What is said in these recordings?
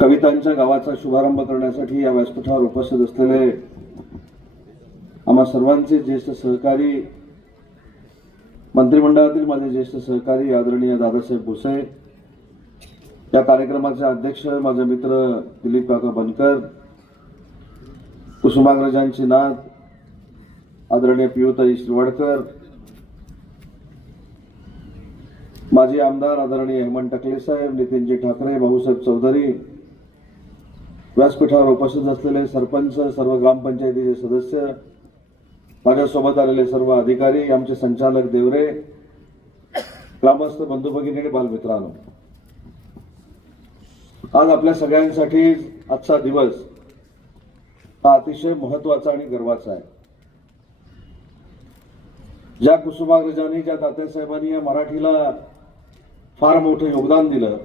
कवितांच्या गावाचा शुभारंभ करण्यासाठी या व्यासपीठावर उपस्थित असलेले आम्हा सर्वांचे ज्येष्ठ सहकारी मंत्रिमंडळातील माझे ज्येष्ठ सहकारी आदरणीय दादासाहेब भुसे या कार्यक्रमाचे अध्यक्ष माझे मित्र दिलीप काका बनकर कुसुमाग्रजांची नाथ आदरणीय पियुताई श्रीवाडकर माजी आमदार आदरणीय हेमंत टकले साहेब नितीनजी ठाकरे भाऊसाहेब चौधरी व्यासपीठावर उपस्थित असलेले सरपंच सर्व ग्रामपंचायतीचे सदस्य माझ्यासोबत आलेले सर्व अधिकारी आमचे संचालक देवरे ग्रामस्थ बंधू भगिनी आणि बालमित्रांनो. आज आपल्या सगळ्यांसाठी आजचा दिवस हा अतिशय महत्त्वाचा आणि गर्वाचा आहे. ज्या कुसुमाग्रजांनी ज्या तात्यासाहेबांनी या मराठीला फार मोठं योगदान दिलं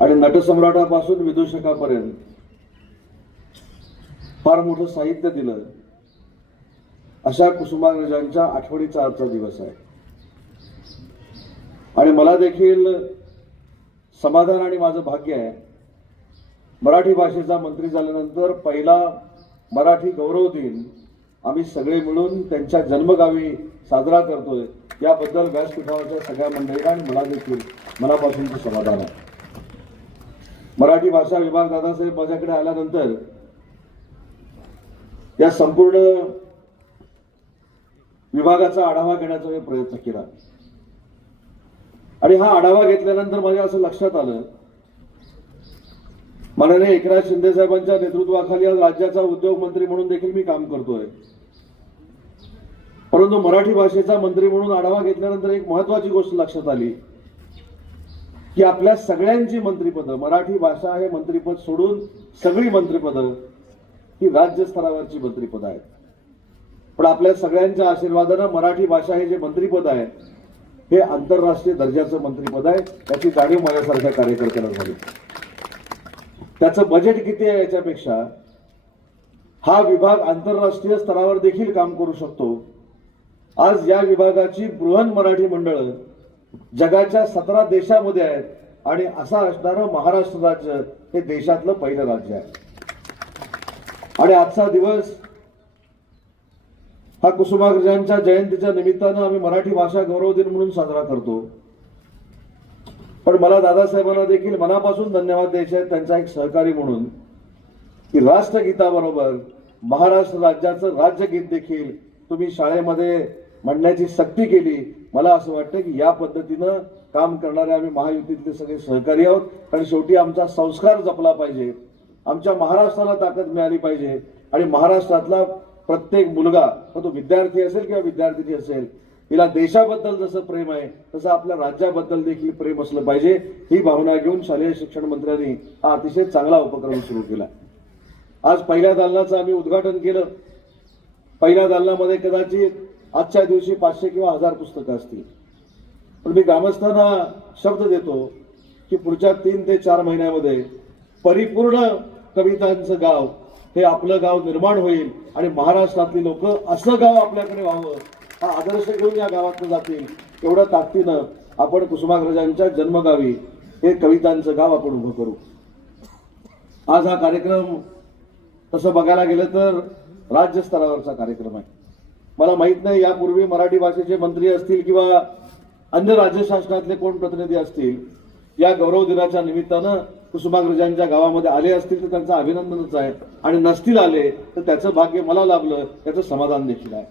आणि नटसम्राटापासून विदूषकापर्यंत फार मोठं साहित्य दिलं. अशा कुसुमाग्रजांच्या आठवणीचा आजचा दिवस आहे. आणि मला देखील समाधान आणि माझं भाग्य आहे. मराठी भाषेचा मंत्री झाल्यानंतर पहिला मराठी गौरव दिन आम्ही सगळे मिळून त्यांच्या जन्मगावी साजरा करतोय. याबद्दल व्यासपीठावरच्या सगळ्या मंडळी आणि मला देखील मनापासूनचं समाधान आहे. मराठी भाषा विभाग दादासाहेब माझ्याकडे आल्यानंतर या संपूर्ण विभागाचा आढावा घेण्याचा मी प्रयत्न केला. आणि हा आढावा घेतल्यानंतर माझ्या असं लक्षात आलं माननीय एकनाथ शिंदे साहेबांच्या नेतृत्वाखाली आज राज्याचा उद्योग मंत्री म्हणून देखील मी काम करतोय. परंतु मराठी भाषेचा मंत्री म्हणून आढावा घेतल्यानंतर एक महत्वाची गोष्ट लक्षात आली. की आपल्या सगळ्यांची मंत्रिपदं मराठी भाषा हे मंत्रिपद सोडून सगळी मंत्रिपदं ही राज्य स्तरावरची मंत्रिपद आहेत. पण आपल्या सगळ्यांच्या आशीर्वादानं मराठी भाषा हे जे मंत्रिपद आहे हे आंतरराष्ट्रीय दर्जाचं मंत्रिपद आहे याची जाणीव माझ्यासारख्या कार्यकर्त्याला झाली. त्याचं बजेट किती आहे याच्यापेक्षा हा विभाग आंतरराष्ट्रीय स्तरावर देखील काम करू शकतो. आज या विभागाची बृहन मराठी मंडळं जगाच्या सतरा देशामध्ये आहेत आणि असं असणारं महाराष्ट्र राज्य हे देशातलं पहिलं राज्य आहे. आणि आजचा दिवस हा कुसुमाग्रजांच्या जयंतीच्या निमित्तानं आम्ही मराठी भाषा गौरव दिन म्हणून साजरा करतो. पण मला दादासाहेबांना देखील मनापासून धन्यवाद द्यायचे आहेत त्यांचा एक सहकारी म्हणून की राष्ट्रगीताबरोबर महाराष्ट्र राज्याचं राज्यगीत देखील तुम्ही शाळेमध्ये म्हणण्याची सक्ती केली. मला असं वाटतं की या पद्धतीनं काम करणारे आम्ही महायुतीतले सगळे सहकारी आहोत. कारण शेवटी आमचा संस्कार जपला पाहिजे. आमच्या महाराष्ट्राला ताकद मिळाली पाहिजे. आणि महाराष्ट्रातला प्रत्येक मुलगा मग तो विद्यार्थी असेल किंवा विद्यार्थिनी असेल तिला देशाबद्दल जसं प्रेम आहे तसं आपल्या राज्याबद्दल देखील प्रेम असलं पाहिजे. ही भावना घेऊन शालेय शिक्षण मंत्र्यांनी हा अतिशय चांगला उपक्रम सुरू केला. आज पहिल्या दालनाचं आम्ही उद्घाटन केलं. पहिल्या दालनामध्ये कदाचित आजच्या दिवशी पाचशे किंवा हजार पुस्तकं असतील. पण मी ग्रामस्थांना शब्द देतो की पुढच्या तीन ते चार महिन्यामध्ये परिपूर्ण कवितांचं गाव हे आपलं गाव निर्माण होईल आणि महाराष्ट्रातली लोक असं गाव आपल्याकडे व्हावं हा आदर्श घेऊन या गावातनं जातील एवढ्या ताकदीनं आपण कुसुमाग्रजांच्या जन्मगावी हे कवितांचं गाव आपण उभं करू. आज हा कार्यक्रम तसं बघायला गेलं तर राज्यस्तरावरचा कार्यक्रम आहे. मला माहीत नाही यापूर्वी मराठी भाषेचे मंत्री असतील किंवा अन्य राज्य शासनातले कोण प्रतिनिधी असतील या गौरव दिनाच्या निमित्तानं कुसुमाग्रजांच्या गावामध्ये आले असतील तर त्यांचं अभिनंदनच आहे. आणि नसतील आले तर त्याचं भाग्य मला लाभलं त्याचं समाधान देखील आहे.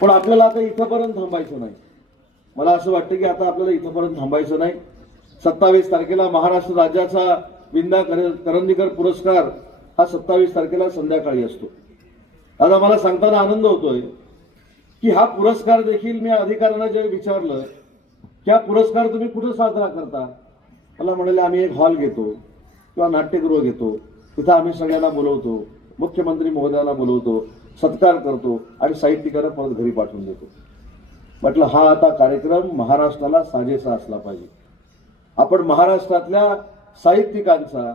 पण आपल्याला आता इथंपर्यंत थांबायचं नाही. मला असं वाटतं की आता आपल्याला इथंपर्यंत थांबायचं नाही. सत्तावीस तारखेला महाराष्ट्र राज्याचा विंदा कर करंदीकर पुरस्कार हा सत्तावीस तारखेला संध्याकाळी असतो. आता मला सांगताना आनंद होतोय की हा पुरस्कार देखील मी अधिकाऱ्यांना जे विचारलं की हा पुरस्कार तुम्ही कुठं साजरा करता? मला म्हणाले आम्ही एक हॉल घेतो किंवा नाट्यगृह घेतो तिथं आम्ही सगळ्यांना बोलवतो मुख्यमंत्री महोदयाला बोलवतो सत्कार करतो आणि साहित्यिकांना परत घरी पाठवून देतो. म्हटलं हा आता कार्यक्रम महाराष्ट्राला साजेसा असला पाहिजे. आपण महाराष्ट्रातल्या साहित्यिकांचा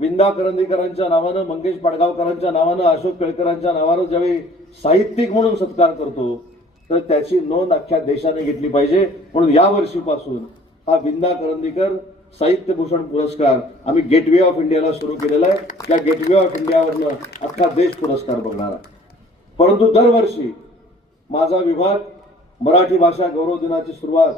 विंदा करंदीकरांच्या नावानं मंगेश पाडगावकरांच्या नावानं अशोक केळकरांच्या नावानं ज्यावेळी साहित्यिक म्हणून सत्कार करतो तर त्याची नोंद अख्ख्या देशाने घेतली पाहिजे. म्हणून या वर्षीपासून हा विंदा करंदीकर साहित्य भूषण पुरस्कार आम्ही गेटवे ऑफ इंडियाला सुरू केलेला आहे. त्या गेटवे ऑफ इंडियावरनं अख्खा देश पुरस्कार बघणार आहे. परंतु दरवर्षी माझा विभाग मराठी भाषा गौरव दिनाची सुरुवात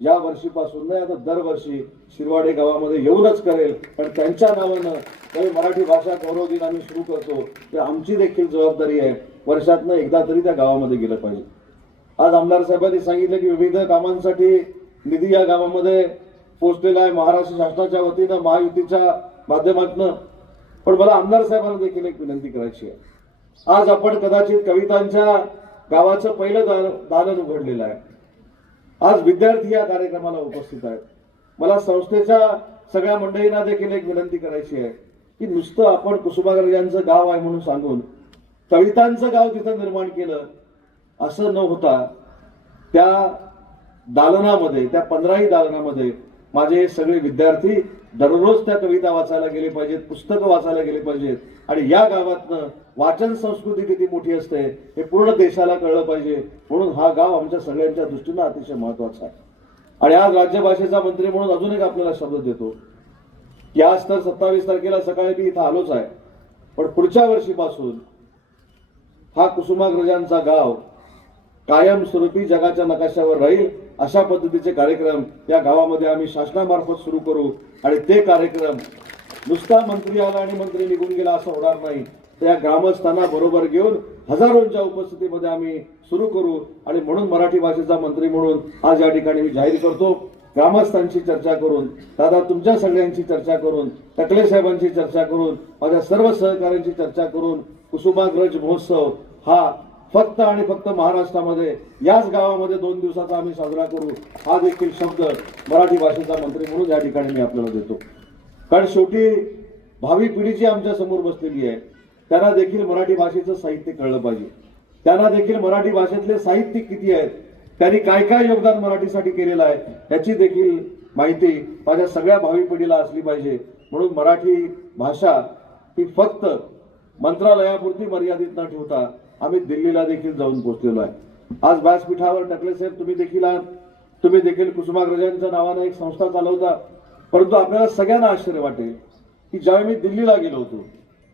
या वर्षीपासून नाही आता दरवर्षी शिरवाडे गावामध्ये येऊनच करेल. पण त्यांच्या नावानं काही मराठी भाषा गौरव दिन आम्ही सुरू करतो ते आमची देखील जबाबदारी आहे. वर्षातनं एकदा तरी त्या गावामध्ये गेलं पाहिजे. आज आमदार साहेबांनी सांगितलं की विविध कामांसाठी निधी या गावामध्ये पोचलेला आहे महाराष्ट्र शासनाच्या वतीनं महायुतीच्या माध्यमातून. पण मला आमदार साहेबांना देखील एक विनंती करायची आहे. आज आपण कदाचित कवितांच्या गावाचं पहिलं दालन उघडलेलं आहे. आज विद्यार्थी या कार्यक्रमाला उपस्थित आहेत. मला संस्थेच्या सगळ्या मंडळींना देखील एक विनंती करायची आहे की नुसतं आपण कुसुमागर यांचं गाव आहे म्हणून सांगून कवितांचं गाव तिथं निर्माण केलं असं न होता त्या दालनामध्ये त्या पंधराही दालनामध्ये माझे सगळे विद्यार्थी दररोज त्या कविता वाचायला गेले पाहिजेत पुस्तकं वाचायला गेले पाहिजेत. आणि या गावातनं वाचन संस्कृती किती मोठी असते हे पूर्ण देशाला कळलं पाहिजे. म्हणून हा गाव आमच्या सगळ्यांच्या दृष्टीनं अतिशय महत्त्वाचा आहे. आणि आज राज्यभाषेचा मंत्री म्हणून अजून एक आपल्याला शब्द देतो. की आज तर सत्तावीस तारखेला सकाळी मी इथं आलोच आहे. पण पुढच्या वर्षीपासून हा कुसुमाग्रजांचा गाव कायमस्वरूपी जगाच्या नकाशावर राहील. अशा पद्धतीचे कार्यक्रम या गावामध्ये आम्ही शासनामार्फत सुरू करू आणि ते कार्यक्रम नुसता मंत्री आला आणि मंत्री निघून गेला असं होणार नाही. तर या ग्रामस्थांना बरोबर घेऊन हजारोंच्या उपस्थितीमध्ये आम्ही सुरू करू आणि म्हणून मराठी भाषेचा मंत्री म्हणून आज या ठिकाणी मी जाहीर करतो. ग्रामस्थांची चर्चा करून दादा तुमच्या सगळ्यांची चर्चा करून टकले साहेबांची चर्चा करून माझ्या सर्व सहकाऱ्यांची चर्चा करून कुसुमाग्रज महोत्सव हा फक्त आणि फक्त महाराष्ट्रामध्ये याच गावामध्ये दोन दिवसाचा आम्ही साजरा करू हा देखील शब्द मराठी भाषेचा मंत्री म्हणून या ठिकाणी मी आपल्याला देतो. कारण शेवटी भावी पिढी जी आमच्यासमोर बसलेली आहे त्यांना देखील मराठी भाषेचं साहित्य कळलं पाहिजे. त्यांना देखील मराठी भाषेतले साहित्यिक किती आहेत त्यांनी काय काय योगदान मराठीसाठी केलेलं आहे याची देखील माहिती माझ्या सगळ्या भावी पिढीला असली पाहिजे. म्हणून मराठी भाषा ही फक्त मंत्रालयापुरती मर्यादित न ठेवता आम्ही दिल्लीला देखील जाऊन पोहोचलेलो आहे. आज व्यासपीठावर टकले साहेब तुम्ही देखील आहात. तुम्ही देखील कुसुमाग्रजांच्या नावानं एक संस्था चालवता. परंतु आपल्याला सगळ्यांना आश्चर्य वाटेल की ज्यावेळी मी दिल्लीला गेलो होतो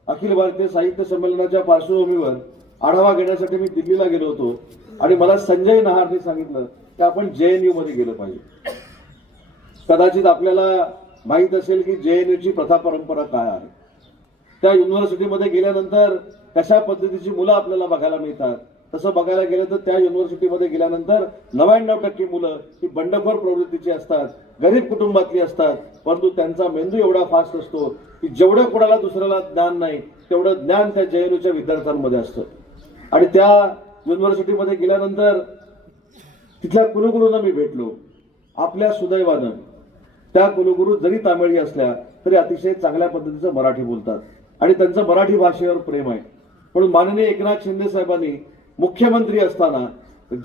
अखिल भारतीय साहित्य संमेलनाच्या पार्श्वभूमीवर आढावा घेण्यासाठी मी दिल्लीला गेलो होतो आणि मला संजय नहारने सांगितलं की आपण जेएनयू मध्ये गेलं पाहिजे. कदाचित आपल्याला माहीत असेल की जेएनयूची प्रथा परंपरा काय आहे. त्या युनिव्हर्सिटीमध्ये गेल्यानंतर कशा पद्धतीची मुलं आपल्याला बघायला मिळतात? तसं बघायला गेलं तर त्या युनिव्हर्सिटीमध्ये गेल्यानंतर नव्याण्णव टक्के मुलं ही बंडखोर प्रवृत्तीची असतात गरीब कुटुंबातली असतात. परंतु त्यांचा मेंदू एवढा फास्ट असतो की जेवढं कुणाला दुसऱ्याला ज्ञान नाही तेवढं ज्ञान त्या जेएनयूच्या विद्यार्थ्यांमध्ये असतं. आणि त्या युनिव्हर्सिटीमध्ये गेल्यानंतर तिथल्या कुलगुरूंना मी भेटलो. आपल्या सुदैवानं. त्या कुलगुरू जरी तामिळी असल्या तरी अतिशय चांगल्या पद्धतीचं मराठी बोलतात. आणि त्यांचं मराठी भाषेवर प्रेम आहे. म्हणून माननीय एकनाथ शिंदे साहेबांनी मुख्यमंत्री असताना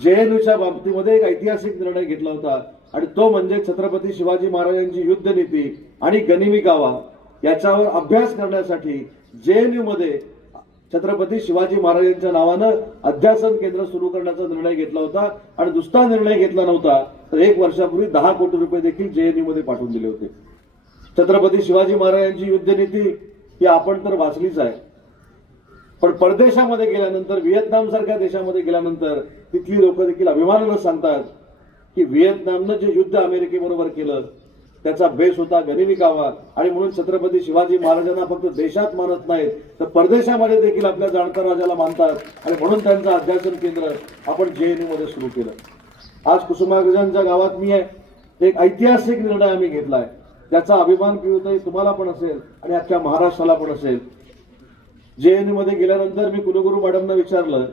जेएनयूच्या बाबतीमध्ये एक ऐतिहासिक निर्णय घेतला होता आणि तो म्हणजे छत्रपती शिवाजी महाराजांची युद्ध नीती आणि गनिमी गावा याच्यावर अभ्यास करण्यासाठी जेएनयू मध्ये छत्रपती शिवाजी महाराजांच्या नावानं अध्यासन केंद्र सुरू करण्याचा निर्णय घेतला होता आणि दुसरा निर्णय घेतला नव्हता तर एक वर्षापूर्वी दहा कोटी रुपये देखील जेएनयू मध्ये पाठवून दिले होते. छत्रपती शिवाजी महाराजांची युद्धनीती ही आपण तर वाचलीच आहे. पण परदेशामध्ये गेल्यानंतर व्हिएतनाम सारख्या देशामध्ये गेल्यानंतर तिथली लोक देखील अभिमानानं सांगतात की व्हिएतनामनं जे युद्ध अमेरिकेबरोबर केलं त्याचा बेस होता गनिमी कावा आणि म्हणून छत्रपती शिवाजी महाराजांना फक्त देशात मानत नाहीत तर परदेशामध्ये देखील आपल्या जाणकार राजाला मानतात. आणि म्हणून त्यांचं अध्यासन केंद्र आपण जेएनयू मध्ये सुरू केलं. आज कुसुमाग्रजांच्या गावात मी आहे. एक ऐतिहासिक निर्णय आम्ही घेतला आहे त्याचा अभिमान पिवताही तुम्हाला पण असेल आणि अख्ख्या महाराष्ट्राला पण असेल. जेएनयू मध्ये गेल्यानंतर मी कुलगुरू मॅडमना विचारलं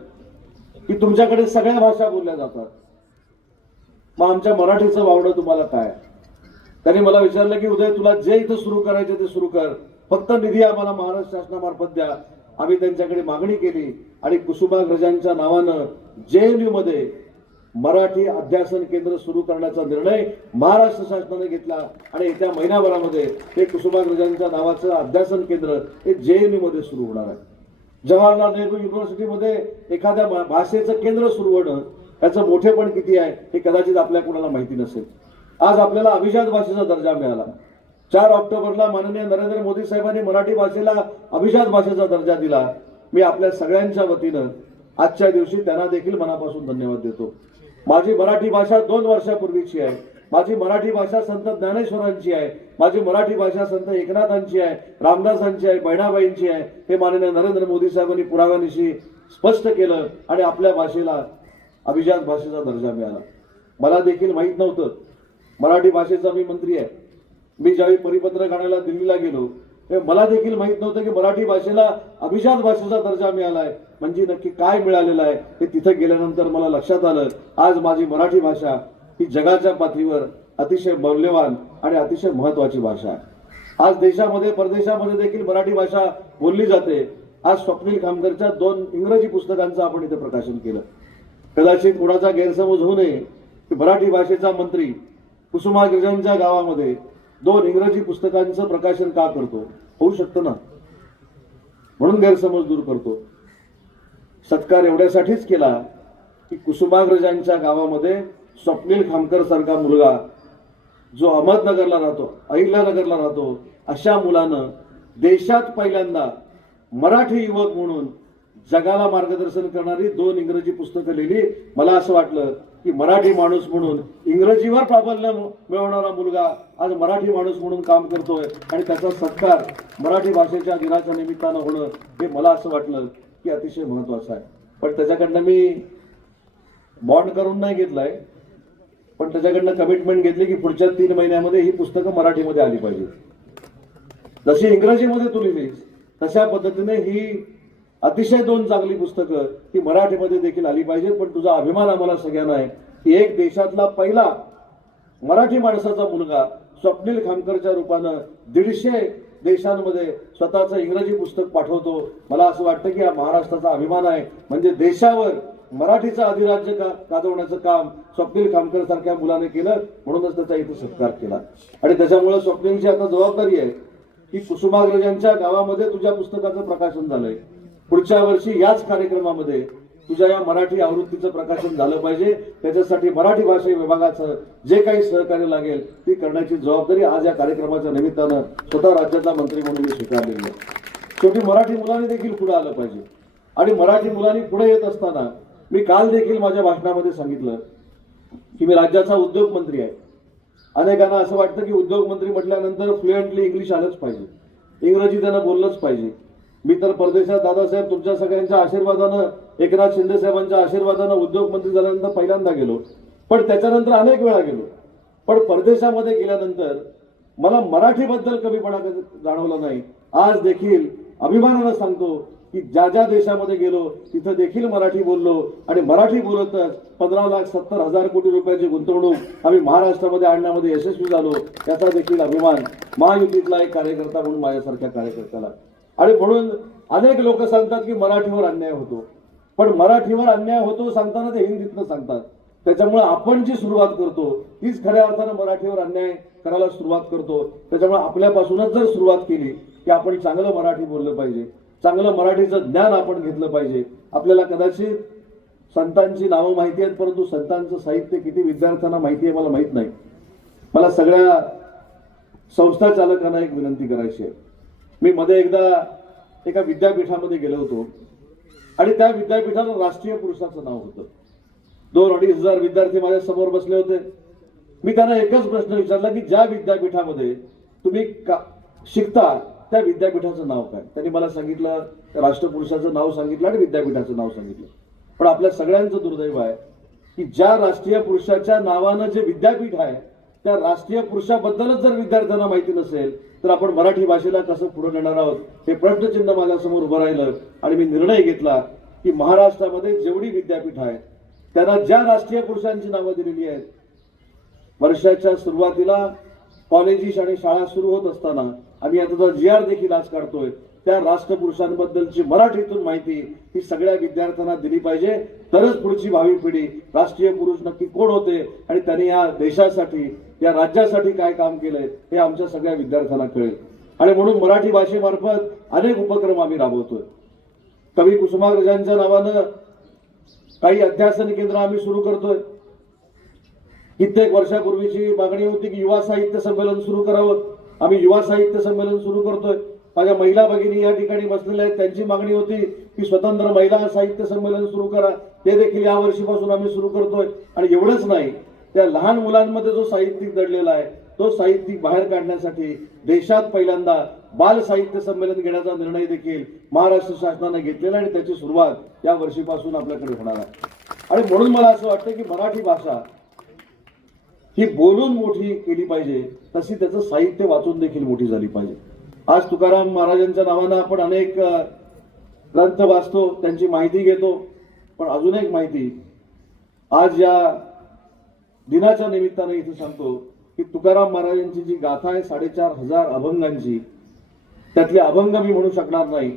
की तुमच्याकडे सगळ्या भाषा बोलल्या जातात. मग आमच्या मराठीचं वावडं तुम्हाला काय? त्यांनी मला विचारलं की उदय तुला जे इथं सुरू करायचे ते सुरू कर. फक्त निधी आम्हाला महाराष्ट्र शासनामार्फत द्या. आम्ही त्यांच्याकडे मागणी केली आणि कुसुमाग्रजांच्या नावानं जेएनयू मध्ये मराठी अध्यासन केंद्र सुरू करण्याचा निर्णय महाराष्ट्र शासनाने घेतला आणि येत्या महिन्याभरामध्ये हे कुसुमाग्रजांच्या नावाचं अध्यासन केंद्र हे जेएनयू मध्ये सुरू होणार आहे. जवाहरलाल नेहरू युनिव्हर्सिटीमध्ये एखाद्या भाषेचं केंद्र सुरू होणं त्याचं मोठेपण किती आहे हे कदाचित आपल्या कोणाला माहिती नसेल. आज आपल्याला अभिजात भाषेचा दर्जा मिळाला. चार ऑक्टोबरला माननीय नरेंद्र मोदी साहेबांनी मराठी भाषेला अभिजात भाषेचा दर्जा दिला. मी आपल्या सगळ्यांच्या वतीनं आजच्या दिवशी त्यांना देखील मनापासून धन्यवाद देतो. माझी मराठी भाषा दोन वर्षापूर्वीची आहे. माझी मराठी भाषा संत ज्ञानेश्वरांची आहे. माझी मराठी भाषा संत एकनाथांची आहे रामदासांची आहे बहिणाबाईंची आहे. हे माननीय नरेंद्र मोदी साहेबांनी पुराव्यानिशी स्पष्ट केलं आणि आपल्या भाषेला अभिजात भाषेचा दर्जा मिळाला. मला देखील माहीत नव्हतं. मराठी भाषेचा मी मंत्री आहे. मी ज्यावेळी परिपत्रक आणायला दिल्लीला गेलो मला देखील माहीत नव्हतं की मराठी भाषेला अभिजात भाषेचा दर्जा मिळाला आहे. म्हणजे नक्की काय मिळालेलं आहे हे तिथं गेल्यानंतर मला लक्षात आलं. आज माझी मराठी भाषा ही जगाच्या पातळीवर अतिशय मौल्यवान आणि अतिशय महत्वाची भाषा आहे. आज देशामध्ये परदेशामध्ये देखील मराठी भाषा बोलली जाते. आज स्वप्नील खामकरच्या दोन इंग्रजी पुस्तकांचं आपण इथे प्रकाशन केलं. कदाचित कुणाचा गैरसमज होऊ नये की मराठी भाषेचा मंत्री कुसुमाग्रजांच्या गावामध्ये दोन इंग्रजी पुस्तकांचं प्रकाशन का करतो? होऊ शकतं ना? म्हणून गैरसमज दूर करतो. सत्कार एवढ्यासाठीच केला की कुसुमाग्रजांच्या गावामध्ये स्वप्नील खामकर सारखा मुलगा जो अहमदनगरला राहतो अहिल्यानगरला राहतो अशा मुलानं देशात पहिल्यांदा मराठी युवक म्हणून जगाला मार्गदर्शन करणारी दोन इंग्रजी पुस्तकं लिहिली. मला असं वाटलं की मराठी माणूस म्हणून इंग्रजीवर प्राबल्य मिळवणारा मुलगा आज मराठी माणूस म्हणून काम करतोय आणि त्याचा सत्कार मराठी भाषेच्या दिनाच्या निमित्तानं होणं हे मला असं वाटलं. की अतिशय महत्वाचं आहे. पण त्याच्याकडनं मी बॉन्ड करून नाही घेतलाय. पण त्याच्याकडनं कमिटमेंट घेतली की पुढच्या तीन महिन्यामध्ये ही पुस्तकं मराठीमध्ये आली पाहिजे. जशी इंग्रजीमध्ये तू लिहिलीस तशा पद्धतीने ही अतिशय दोन चांगली पुस्तकं ही मराठीमध्ये देखील आली पाहिजे पण तुझा अभिमान आम्हाला सगळ्यांना आहे की एक देशातला पहिला मराठी माणसाचा मुलगा स्वप्नील खामकरच्या रूपानं दीडशे देशांमध्ये स्वतःचं इंग्रजी पुस्तक पाठवतो. मला असं वाटतं की हा महाराष्ट्राचा अभिमान आहे. म्हणजे देशावर मराठीचं अधिराज्य का गाजवण्याचं काम स्वप्नील खामकर सारख्या मुलाने केलं म्हणूनच त्याचा इथे सत्कार केला. आणि त्याच्यामुळे स्वप्नीलची आता जबाबदारी आहे की कुसुमाग्रजांच्या गावामध्ये तुझ्या पुस्तकाचं प्रकाशन झालंय. पुढच्या वर्षी याच कार्यक्रमामध्ये तुझ्या या मराठी आवृत्तीचं प्रकाशन झालं पाहिजे. त्याच्यासाठी मराठी भाषा विभागाचं जे काही सहकार्य लागेल ती करण्याची जबाबदारी आज या कार्यक्रमाच्या निमित्तानं स्वतः राज्याचा मंत्री म्हणून मी स्वीकारलेली आहे. शेवटी मराठी मुलांनी देखील पुढे आलं पाहिजे. आणि मराठी मुलांनी पुढे येत असताना मी काल देखील माझ्या भाषणामध्ये सांगितलं की मी राज्याचा उद्योग मंत्री आहे. अनेकांना असं वाटतं की उद्योग मंत्री म्हटल्यानंतर फ्लुएंटली इंग्लिश आलंच पाहिजे. इंग्रजी त्यांना बोललंच पाहिजे. मी तर परदेशात दादासाहेब तुमच्या सगळ्यांच्या आशीर्वादानं एकनाथ शिंदे साहेबांच्या आशीर्वादानं उद्योग मंत्री झाल्यानंतर पहिल्यांदा गेलो. पण त्याच्यानंतर अनेक वेळा गेलो. पण परदेशामध्ये गेल्यानंतर मला मराठीबद्दल कमीपणा कधी जाणवला नाही. आज देखील अभिमानानं सांगतो की ज्या ज्या देशामध्ये गेलो तिथं देखील मराठी बोललो. आणि मराठी बोलतच पंधरा लाख सत्तर हजार कोटी रुपयाची गुंतवणूक आम्ही महाराष्ट्रामध्ये आणण्यामध्ये यशस्वी झालो याचा देखील अभिमान महायुतीतला एक कार्यकर्ता म्हणून माझ्यासारख्या कार्यकर्त्याला. आणि म्हणून अनेक लोक सांगतात की मराठीवर अन्याय होतो. पण मराठीवर अन्याय होतो सांगताना ते हिंदीतनं सांगतात. त्याच्यामुळे आपण जी सुरुवात करतो तीच खऱ्या अर्थानं मराठीवर अन्याय करायला सुरुवात करतो. त्याच्यामुळे आपल्यापासूनच जर सुरुवात केली की आपण चांगलं मराठी बोललं पाहिजे. चांगलं मराठीचं ज्ञान आपण घेतलं पाहिजे. आपल्याला कदाचित संतांची नावं माहिती आहेत परंतु संतांचं साहित्य किती विद्यार्थ्यांना माहिती आहे मला माहीत नाही. मला सगळ्या संस्था चालकांना एक विनंती करायची आहे. मी मध्ये एकदा एका विद्यापीठामध्ये गेलो होतो. आणि त्या विद्यापीठाला राष्ट्रीय पुरुषाचं नाव होतं. दोन अडीच हजार विद्यार्थी माझ्यासमोर बसले होते. मी त्यांना एकच प्रश्न विचारला की ज्या विद्यापीठामध्ये तुम्ही का शिकता त्या विद्यापीठाचं नाव काय? त्यांनी मला सांगितलं राष्ट्रपुरुषाचं नाव सांगितलं आणि विद्यापीठाचं नाव सांगितलं. पण आपल्या सगळ्यांचं दुर्दैव आहे की ज्या राष्ट्रीय पुरुषाच्या नावानं जे विद्यापीठ आहे त्या राष्ट्रीय पुरुषाबद्दलच जर विद्यार्थ्यांना माहिती नसेल तर आपण मराठी भाषेला कसं पुढे नेणार आहोत हे प्रश्नचिन्ह माझ्यासमोर उभं राहिलं आणि मी निर्णय घेतला की महाराष्ट्रामध्ये जेवढी विद्यापीठ आहेत त्यांना ज्या राष्ट्रीय पुरुषांची नावं दिलेली आहेत वर्षाच्या सुरुवातीला कॉलेजेस आणि शाळा सुरू होत असताना आम्ही आता जी आर देखील आज काढतोय त्या राष्ट्रपुरुषांबद्दलची मराठीतून माहिती ही सगळ्या विद्यार्थ्यांना दिली पाहिजे. तरच पुढची भावी पिढी राष्ट्रीय पुरुष नक्की कोण होते आणि त्यांनी या देशासाठी या राज्यासाठी काय काम केलंय हे आमच्या सगळ्या विद्यार्थ्यांना कळेल. आणि म्हणून मराठी भाषेमार्फत अनेक उपक्रम आम्ही राबवतोय. कवी कुसुमाग्रजांच्या नावानं काही अध्यासन केंद्र आम्ही सुरू करतोय. कित्येक वर्षापूर्वीची मागणी होती की युवा साहित्य संमेलन सुरू करावं. आम्ही युवा साहित्य संमेलन सुरू करतोय. माझ्या महिला भगिनी या ठिकाणी बसलेल्या आहेत. त्यांची मागणी होती की स्वतंत्र महिला साहित्य संमेलन सुरू करा. ते देखील या वर्षीपासून आम्ही सुरू करतोय. आणि एवढंच नाही त्या लहान मुलांमध्ये जो साहित्यिक दडलेला आहे तो साहित्यिक बाहेर काढण्यासाठी देशात पहिल्यांदा बाल साहित्य संमेलन घेण्याचा निर्णय देखील महाराष्ट्र शासनाने घेतलेला आणि त्याची सुरुवात या वर्षीपासून आपल्याकडे होणार आहे. आणि म्हणून मला असं वाटतं की मराठी भाषा ही बोलून मोठी केली पाहिजे तशी त्याचं साहित्य वाचून देखील मोठी झाली पाहिजे. आज तुकाराम महाराजांच्या नावानं आपण अनेक ग्रंथ वाचतो त्यांची माहिती घेतो पण अजून एक माहिती आज या दिनाच्या निमित्ताने इथे सांगतो की तुकाराम महाराजांची जी गाथा आहे साडेचार हजार अभंगांची त्यातले अभंग मी म्हणू शकणार नाही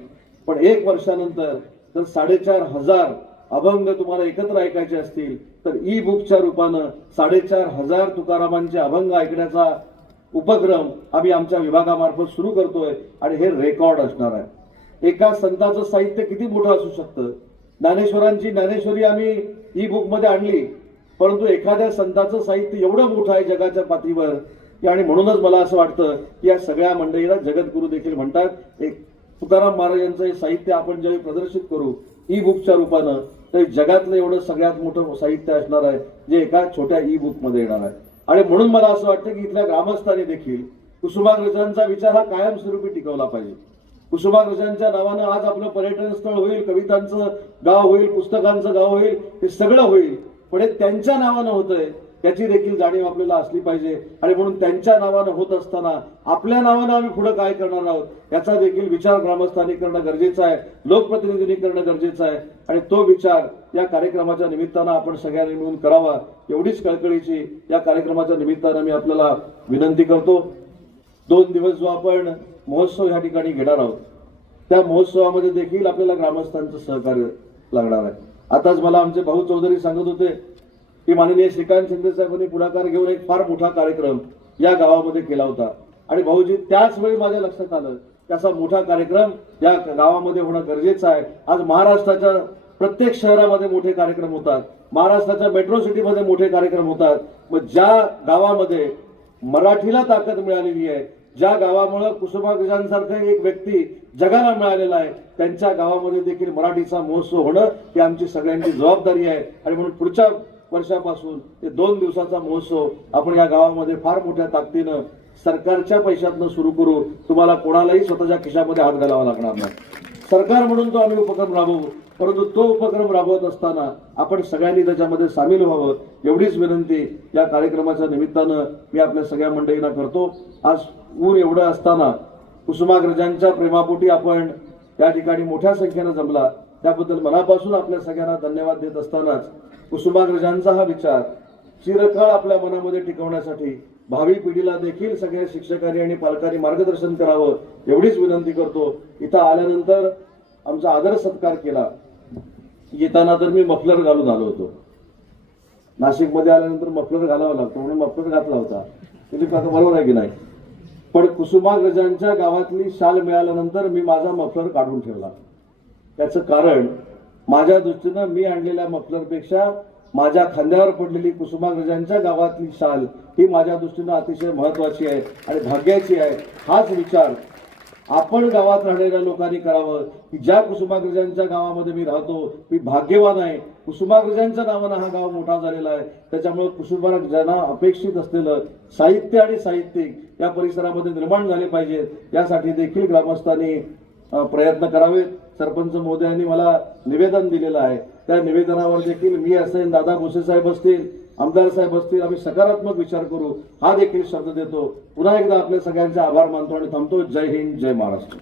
पण एक वर्षानंतर जर साडेचार हजार अभंग तुम्हाला एकत्र ऐकायचे असतील तर ई बुकच्या रूपानं साडेचार हजार तुकारामांचे अभंग ऐकण्याचा उपक्रम आम्ही आमच्या विभागामार्फत सुरू करतोय आणि हे रेकॉर्ड असणार आहे. एका संताचं साहित्य किती मोठं असू शकतं? ज्ञानेश्वरांची ज्ञानेश्वरी आम्ही ई बुकमध्ये आणली परंतु एखाद्या संताचं साहित्य एवढं मोठं आहे जगाच्या पातळीवर की आणि म्हणूनच मला असं वाटतं की या सगळ्या मंडळीला जगद्गुरू देखील म्हणतात. एक तुकाराम महाराजांचं हे साहित्य आपण ज्यावेळी प्रदर्शित करू ई बुकच्या रूपानं तर जगातलं एवढं सगळ्यात मोठं साहित्य असणार आहे जे एका छोट्या ई बुकमध्ये येणार आहे. आणि म्हणून मला असं वाटतं की इथल्या ग्रामस्थांनी देखील कुसुमाग्रजांचा विचार हा कायमस्वरूपी टिकवला पाहिजे. कुसुमाग्रजांच्या नावानं आज आपलं पर्यटन स्थळ होईल कवितांचं गाव होईल पुस्तकांचं गाव होईल हे सगळं होईल. पण हे त्यांच्या नावानं होतंय त्याची देखील जाणीव आपल्याला असली पाहिजे. आणि म्हणून त्यांच्या नावानं होत असताना आपल्या नावानं आम्ही पुढे काय करणार आहोत याचा देखील विचार ग्रामस्थांनी करणं गरजेचं आहे लोकप्रतिनिधींनी करणं गरजेचं आहे. आणि तो विचार या कार्यक्रमाच्या निमित्तानं आपण सगळ्यांनी मिळून करावा एवढीच कळकळीची या कार्यक्रमाच्या निमित्तानं मी आपल्याला विनंती करतो. दोन दिवस जो आपण महोत्सव या ठिकाणी घेणार आहोत त्या महोत्सवामध्ये देखील आपल्याला ग्रामस्थांचं सहकार्य लागणार आहे. आताच मला आमचे भाऊ चौधरी सांगत होते की माननीय श्रीकांत शिंदे साहेबांनी पुढाकार घेऊन एक फार मोठा कार्यक्रम या गावामध्ये केला होता. आणि भाऊजी त्याच वेळी माझ्या लक्षात आलं त्याचा मोठा कार्यक्रम या गावामध्ये होणं गरजेचं आहे. आज महाराष्ट्राच्या प्रत्येक शहरामध्ये मोठे कार्यक्रम होतात. महाराष्ट्राच्या मेट्रो सिटीमध्ये मोठे कार्यक्रम होतात. मग ज्या गावामध्ये मराठीला ताकद मिळालेली आहे ज्या गावामुळं कुसुमाग्रजांसारखं एक व्यक्ती जगाला मिळालेला आहे त्यांच्या गावामध्ये देखील मराठीचा महोत्सव होणं ही आमची सगळ्यांची जबाबदारी आहे. आणि म्हणून पुढच्या वर्षापासून ते दोन दिवसाचा महोत्सव आपण या गावामध्ये फार मोठ्या ताकदीनं सरकारच्या पैशातनं सुरू करू. तुम्हाला कोणालाही स्वतःच्या खिशामध्ये हात घालावा लागणार नाही. सरकार म्हणून तो आम्ही उपक्रम राबवू. परंतु तो उपक्रम राबवत असताना आपण सगळ्यांनी त्याच्यामध्ये सामील व्हावं एवढीच विनंती या कार्यक्रमाच्या निमित्तानं मी आपल्या सगळ्या मंडळींना करतो. आज ऊन एवढं असताना कुसुमाग्रजांच्या प्रेमापोटी आपण त्या ठिकाणी मोठ्या संख्येनं जमला. त्याबद्दल मनापासून आपल्या सगळ्यांना धन्यवाद देत असतानाच कुसुमाग्रजांचा हा विचार चिरकाळ आपल्या मनामध्ये टिकवण्यासाठी भावी पिढीला देखील सगळ्या शिक्षकांनी आणि पालकांनी मार्गदर्शन करावं एवढीच विनंती करतो. इथं आल्यानंतर आमचा आदर सत्कार केला. येताना तर मी मफलर घालून आलो होतो. नाशिकमध्ये आल्यानंतर मफलर घालावा लागतो म्हणून मफलर घातला होता. तुम्ही आता बरोबर आहे की नाही? पण कुसुमाग्रजांच्या गावातली शाल मिळाल्यानंतर मी माझा मफलर काढून ठेवला. त्याचं कारण माझ्या दृष्टीनं मी आणलेल्या मफलरपेक्षा माझ्या खांद्यावर पडलेली कुसुमाग्रजांच्या गावातली शाल ही माझ्या दृष्टीनं अतिशय महत्वाची आहे आणि भाग्याची आहे. हाच विचार आपण गावात राहणाऱ्या लोकांनी करावं. की ज्या कुसुमाग्रजांच्या गावामध्ये मी राहतो मी भाग्यवान आहे. कुसुमाग्रजांच्या नावानं हा गाव मोठा झालेला आहे. त्याच्यामुळे कुसुमाग्रजांना अपेक्षित असलेलं साहित्य आणि साहित्यिक या परिसरामध्ये निर्माण झाले पाहिजेत. यासाठी देखील ग्रामस्थांनी प्रयत्न करावेत. सरपंच महोदयांनी मला निवेदन दिलेलं आहे. त्या निवेदनावर देखील मी असेल दादा भुसे साहेब असतील आमदार साहेब असतील आम्ही सकारात्मक विचार करू. हा देखील शब्द देतो. पुन्हा एकदा आपल्या सगळ्यांचे आभार मानतो आणि थांबतो. जय हिंद जय महाराष्ट्र.